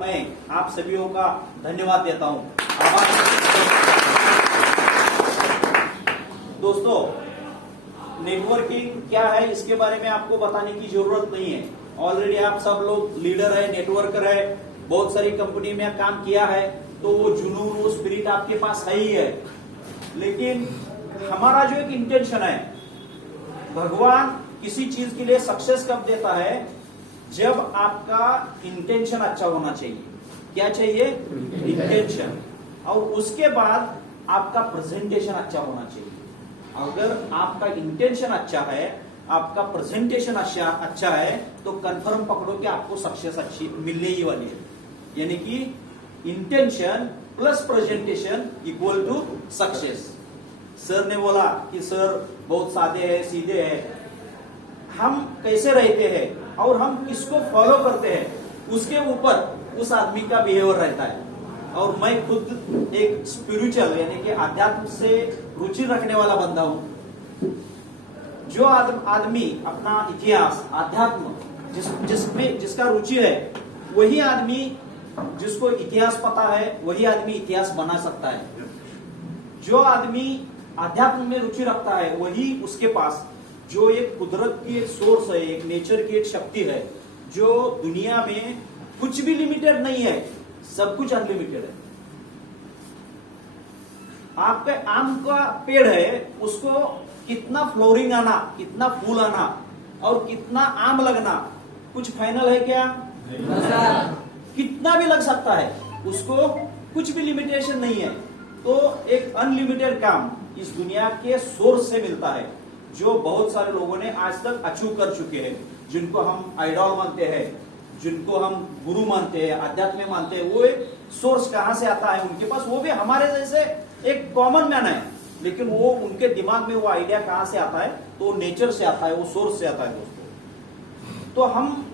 मैं आप सभी का धन्यवाद देता हूं। दोस्तों, नेटवर्किंग क्या है इसके बारे में आपको बताने की जरूरत नहीं है। ऑलरेडी आप सब लोग लीडर है, नेटवर्कर है, बहुत सारी कंपनी में काम किया है, तो वो जुनून, वो स्पिरिट आपके पास है ही है। लेकिन हमारा जो एक इंटेंशन है, भगवान किसी चीज के लिए सक्सेस कब देता है? जब आपका इंटेंशन अच्छा होना चाहिए। क्या चाहिए? इंटेंशन। और उसके बाद आपका प्रेजेंटेशन अच्छा होना चाहिए। अगर आपका इंटेंशन अच्छा है, आपका प्रेजेंटेशन अच्छा है, तो कंफर्म पकड़ो कि आपको सक्सेस अच्छी मिलने ही वाली है। यानी कि intention plus presentation equal to success. Sir ने बोला कि सर बहुत सादे हैं, सीधे हैं। हम कैसे रहते हैं और हम किसको फॉलो करते हैं, उसके ऊपर उस आदमी का बिहेवियर रहता है। और मैं खुद एक स्पिरिचुअल यानी कि आध्यात्म से रुचि रखने वाला बंदा हूं। जो आदमी अपना इतिहास, अध्यात्म जिसका रुचि है, वही आदमी, जिसको इतिहास पता है, वही आदमी इतिहास बना सकता है। जो आदमी अध्यात्म में रुचि रखता है, वही उसके पास जो एक कुदरत की एक सोर्स है, एक नेचर की एक शक्ति है, जो दुनिया में कुछ भी लिमिटेड नहीं है, सब कुछ अनलिमिटेड है। आपके आम का पेड़ है, उसको कितना फ्लोरिंग आना, कितना फूल आना और कितना आम लगना, कुछ फाइनल है क्या? कितना भी लग सकता है, उसको कुछ भी लिमिटेशन नहीं है। तो एक अनलिमिटेड काम इस दुनिया के सोर्स से मिलता है, जो बहुत सारे लोगों ने आज तक अचीव कर चुके हैं, जिनको हम आइडॉल मानते हैं, जिनको हम गुरु मानते हैं, आध्यात्म मानते हैं। वो एक सोर्स कहां से आता है उनके पास? वो भी हमारे जैसे एक कॉमन मैन है, लेकिन वो उनके दिमाग में वो आइडिया कहां से आता है? तो नेचर से आता है, वो सोर्स से आता है दोस्तों। तो हम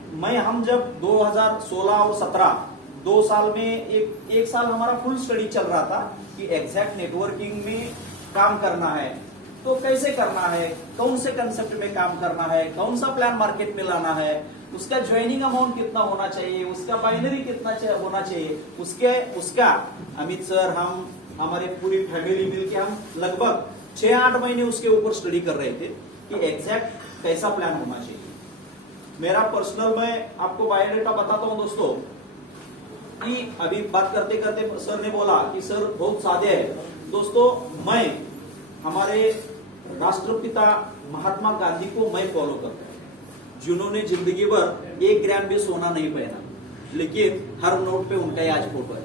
जब 2016 और 17 2 साल में एक साल हमारा फुल स्टडी चल रहा था कि एग्जैक्ट नेटवर्किंग में काम करना है, तो कैसे करना है, कौन से कंसेप्ट में काम करना है, कौन सा प्लान मार्केट में लाना है, उसका ज्वाइनिंग अमाउंट कितना होना चाहिए, उसका बाइनरी कितना होना चाहिए, उसका अमित सर, हम हमारी पूरी फैमिली मिलके हम लगभग 6-8 महीने उसके ऊपर स्टडी कर रहे थे कि एग्जैक्ट कैसा प्लान होना चाहिए। मेरा पर्सनल, मैं आपको बायोडेटा बताता हूं दोस्तों, कि अभी बात करते करते सर ने बोला कि सर बहुत सादे है। दोस्तों, मैं हमारे राष्ट्रपिता महात्मा गांधी को मैं फॉलो करता हूं, जिन्होंने जिंदगी भर 1 ग्राम भी सोना नहीं पहना, लेकिन हर नोट पे उनका ही आज फोटो है।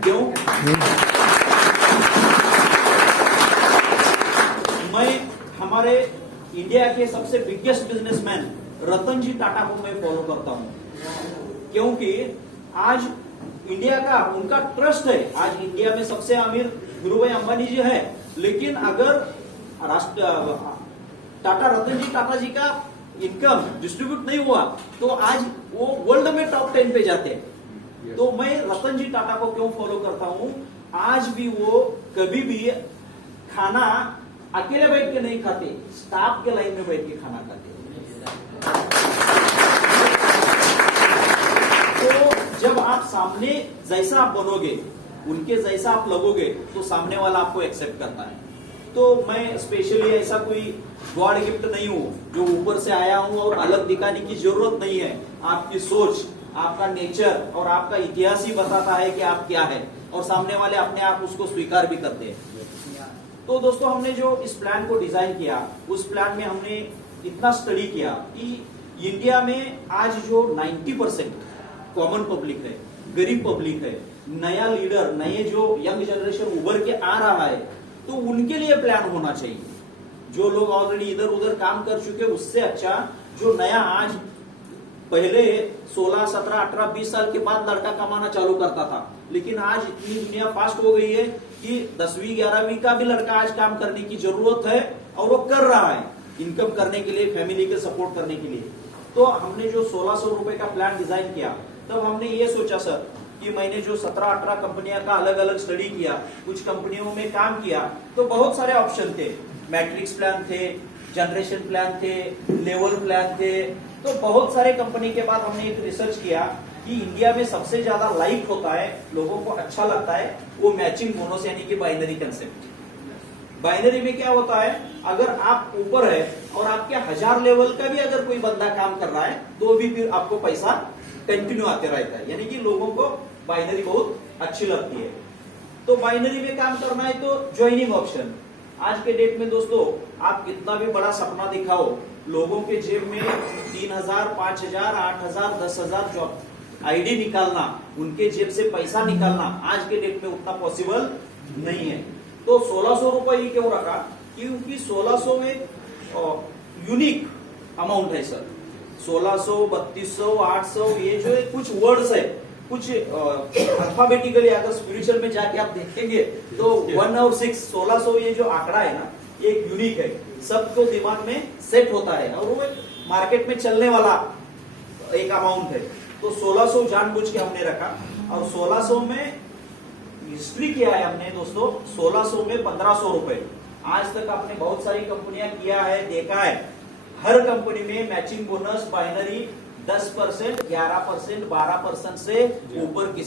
क्यों? मैं हमारे इंडिया के सबसे बिगेस्ट बिजनेसमैन रतन जी टाटा को मैं फॉलो करता हूं, क्योंकि आज इंडिया का उनका ट्रस्ट है। आज इंडिया में सबसे अमीर धीरूभाई अंबानी जी है, लेकिन अगर रतन जी टाटा जी का इनकम डिस्ट्रीब्यूट नहीं हुआ तो आज वो वर्ल्ड में टॉप 10 पे जाते हैं। तो मैं रतन जी टाटा को क्यों फॉलो करता हूं? आज भी वो कभी भी खाना अकेले बैठ के नहीं खाते, स्टाफ के लाइन में बैठ के खाना खाते। तो जब आप सामने जैसा आप बनोगे, उनके जैसा आप लगोगे, तो सामने वाला आपको एक्सेप्ट करता है। तो मैं स्पेशली ऐसा कोई गॉड गिफ्ट नहीं हूं जो ऊपर से आया हूं और अलग दिखाने की जरूरत नहीं है। आपकी सोच, आपका नेचर और आपका इतिहास ही बताता है कि आप क्या है, और सामने वाले अपने आप उसको स्वीकार भी करते हैं। तो दोस्तों, हमने जो इस प्लान को डिजाइन किया, उस प्लान में हमने इतना स्टडी किया कि इंडिया में आज जो 90% कॉमन पब्लिक है, गरीब पब्लिक है, नया लीडर, नए जो यंग जनरेशन उभर के आ रहा है, तो उनके लिए प्लान होना चाहिए। जो लोग ऑलरेडी इधर उधर काम कर चुके, उससे अच्छा जो नया, आज पहले 16, 17, 18, 20 साल के बाद लड़का कमाना चालू करता था, लेकिन आज इतनी दुनिया फास्ट हो गई है कि 10वीं 11वीं का भी लड़का आज काम करने की जरूरत है, और वो कर रहा है इनकम करने के लिए, फैमिली के सपोर्ट करने के लिए। तो हमने जो 1600 रुपए का प्लान डिजाइन किया, तब हमने ये सोचा सर कि मैंने जो 17-18 कंपनियां का अलग अलग स्टडी किया, कुछ कंपनियों में काम किया, तो बहुत सारे ऑप्शन थे। मैट्रिक्स प्लान थे, जनरेशन प्लान थे, लेवल प्लान थे। तो बहुत सारे कंपनी के बाद हमने एक रिसर्च किया कि इंडिया में सबसे ज्यादा लाइक होता है, लोगों को अच्छा लगता है, वो मैचिंग बोनस यानी कि बाइनरी कंसेप्ट। बाइनरी में क्या होता है, अगर आप ऊपर है और आपके 1000 लेवल का भी अगर कोई बंदा काम कर रहा है तो भी फिर आपको पैसा कंटिन्यू आते रहता है, यानी कि लोगों को बाइनरी बहुत अच्छी लगती है। तो बाइनरी में काम करना है तो ज्वाइनिंग ऑप्शन। आज के डेट में दोस्तों आप कितना भी बड़ा सपना दिखाओ, लोगों के जेब में 3000, 5000, 8000, 10,000 जॉब आईडी निकालना, उनके जेब से पैसा निकालना आज के डेट में उतना पॉसिबल नहीं है। तो 1600 रुपए ही क्यों रखा, क्योंकि 1600 में यूनिक अमाउंट है सर। 1600, 3200, 800 ये जो है कुछ वर्ड्स है, कुछ अल्फाबेटिकली अगर स्पिरिचुअल में जाके आप देखेंगे तो 1 और 6, 1600 ये जो आंकड़ा है ना, एक यूनिक है, सबको दिमाग में सेट होता है और वो मार्केट में चलने वाला एक अमाउंट है। तो 1600 जानबूझ के हमने रखा और 1600 में हिस्ट्री किया है हमने दोस्तों, 1600 में 1500 रुपए। आज तक आपने बहुत सारी कंपनियां किया है, देखा है, हर कंपनी में मैचिंग बोनस बाइनरी 10%, 11%, 12% से ऊपर